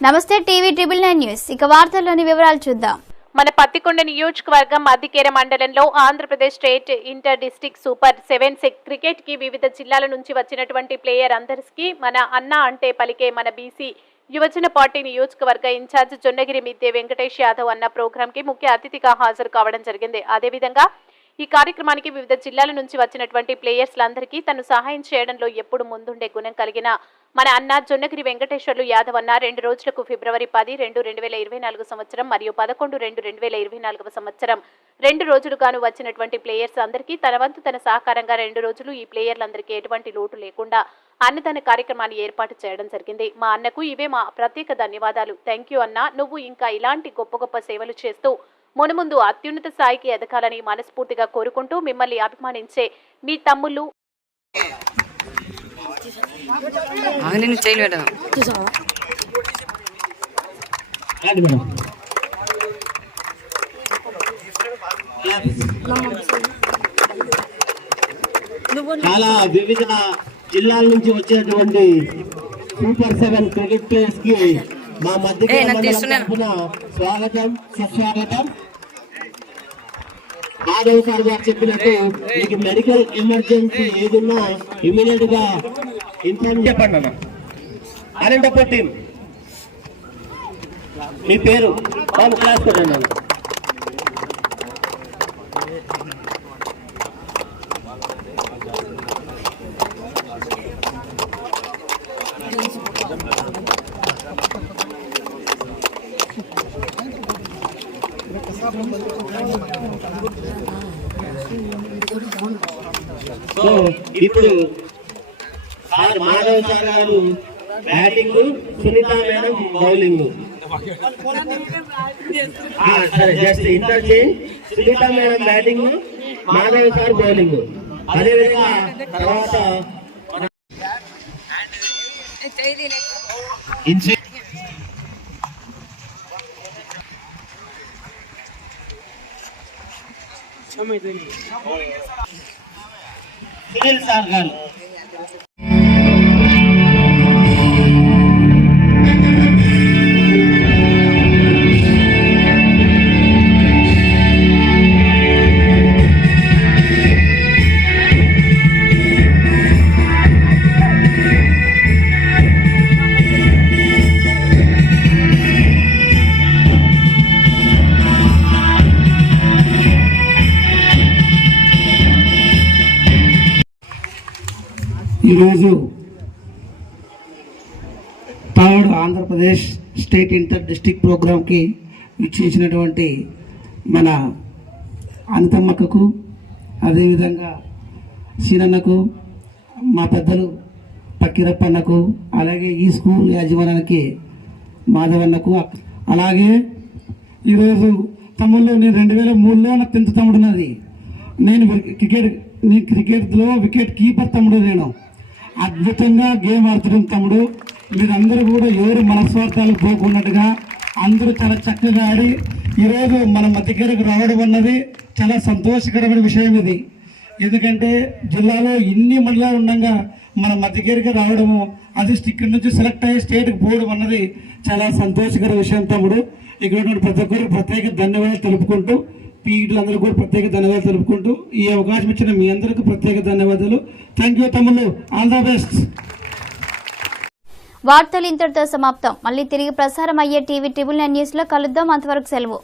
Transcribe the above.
నమస్తే TV triple 9 news ఇక వార్తల్లోని వివరాలు చూద్దాం. మన పత్తికొండ నియోజకవర్గం మద్దికేర మండలంలో Andhra Pradesh state inter district super 7 cricket కి వివిధ జిల్లాల నుంచి వచ్చినటువంటి ప్లేయర్ అందరికీ మన అన్న అంటే పలికే మన బీసీ యువజన పార్టీ నియోజకవర్గ ఇన్ఛార్జ్ జొన్నగిరి మిద్దె వెంకటేష్ యాదవ్ అన్న ప్రోగ్రామ్ కి ముఖ్య అతిథిగా హాజరు కావడం జరిగింది. అదేవిధంగా ఈ కార్యక్రమానికి వివిధ జిల్లాల నుంచి వచ్చినటువంటి ప్లేయర్స్లందరికీ తను సహాయం చేయడంలో ఎప్పుడు ముందుండే గుణం కలిగిన మన అన్న జొన్నగిరి వెంకటేశ్వర్లు యాదవ్ అన్న 2 రోజులకు ఫిబ్రవరి 10, 2024 సంవత్సరం మరియు 11, 2024 సంవత్సరం 2 రోజులుగాను వచ్చినటువంటి ప్లేయర్స్ అందరికీ తన వంతు తన సహకారంగా 2 రోజులు ఈ ప్లేయర్లందరికీ ఎటువంటి లోటు లేకుండా అన్నదాన కార్యక్రమాన్ని ఏర్పాటు చేయడం జరిగింది. మా అన్నకు ఇవే మా ప్రత్యేక ధన్యవాదాలు. థ్యాంక్ యూ అన్న. నువ్వు ఇంకా ఇలాంటి గొప్ప గొప్ప సేవలు చేస్తూ మునుముందు అత్యున్నత స్థాయికి ఎదగాలని మనస్ఫూర్తిగా కోరుకుంటూ మిమ్మల్ని అభిమానించే మీ తమ్ముళ్ళు చాలా వివిధ జిల్లాల నుంచి వచ్చేటువంటి సూపర్ 7 క్రికెట్ ప్లేయర్స్ కి మా మధ్య స్వాగతం సుస్వాగతం. మాధవ్ సార్ గారు చెప్పినట్టు మీకు మెడికల్ ఎమర్జెన్సీ ఏదున్నా ఇమీడియట్ గా ఇన్ఫార్మ్ చెప్పండి అన్న. అనంతపూర్ టీం మీ పేరు క్లాస్ కొట్టండి అన్న. సో ఇప్పుడు సార్ మాధవ్ సార్ గారు బ్యాటింగ్, సునీత మేడం బౌలింగ్. సరే just interchange. Sunitha madam batting, Madhav sir bowling. అదేవిధంగా తర్వాత సునీల్ సార్ గారు ఈరోజు 3rd Andhra Pradesh state inter district ప్రోగ్రాంకి ఇచ్చేసినటువంటి మన అనితమ్మకు, అదేవిధంగా సీనన్నకు, మా పెద్దలు పక్కిరప్పన్నకు, అలాగే ఈ స్కూల్ యాజమాన్యానికి మాధవన్నకు, అలాగే ఈరోజు తమ్ముళ్ళు నేను 2003లో నా 10th తమ్ముడున్నది. నేను క్రికెట్లో వికెట్ కీపర్ తమ్ముడు. నేను అద్భుతంగా గేమ్ ఆడుతున్నాం తమ్ముడు. మీరందరూ కూడా ఎవరు మనస్వార్థాలు పోకున్నట్టుగా అందరూ చాలా చక్కగా ఆడి ఈరోజు మన మధ్యకేరకు రావడం అన్నది చాలా సంతోషకరమైన విషయం ఇది. ఎందుకంటే జిల్లాలో ఇన్ని మండలాలు ఉండగా మన మధ్యకేరకు రావడము, అది ఇక్కడి నుంచి సెలెక్ట్ అయ్యి స్టేట్కి పోవడం అన్నది చాలా సంతోషకర విషయం తమ్ముడు. ఇక్కడ ప్రతి ఒక్కరికి ప్రత్యేక ధన్యవాదాలు తెలుపుకుంటూ, పీఈటీలందరూ కూడా ప్రత్యేక ధన్యవాదాలు తెలుపుకుంటూ, ఈ అవకాశం ఇచ్చిన మీ అందరికీ ప్రత్యేక ధన్యవాదాలు. థ్యాంక్ యూ తమ్ముళ్ళు. All the best. వార్తలు ఇంతటితో సమాప్తం. మళ్ళీ తిరిగి ప్రసారం అయ్యే టీవీ ట్రిబుల్ 9 న్యూస్ లో కలుద్దాం. అంతవరకు సెలవు.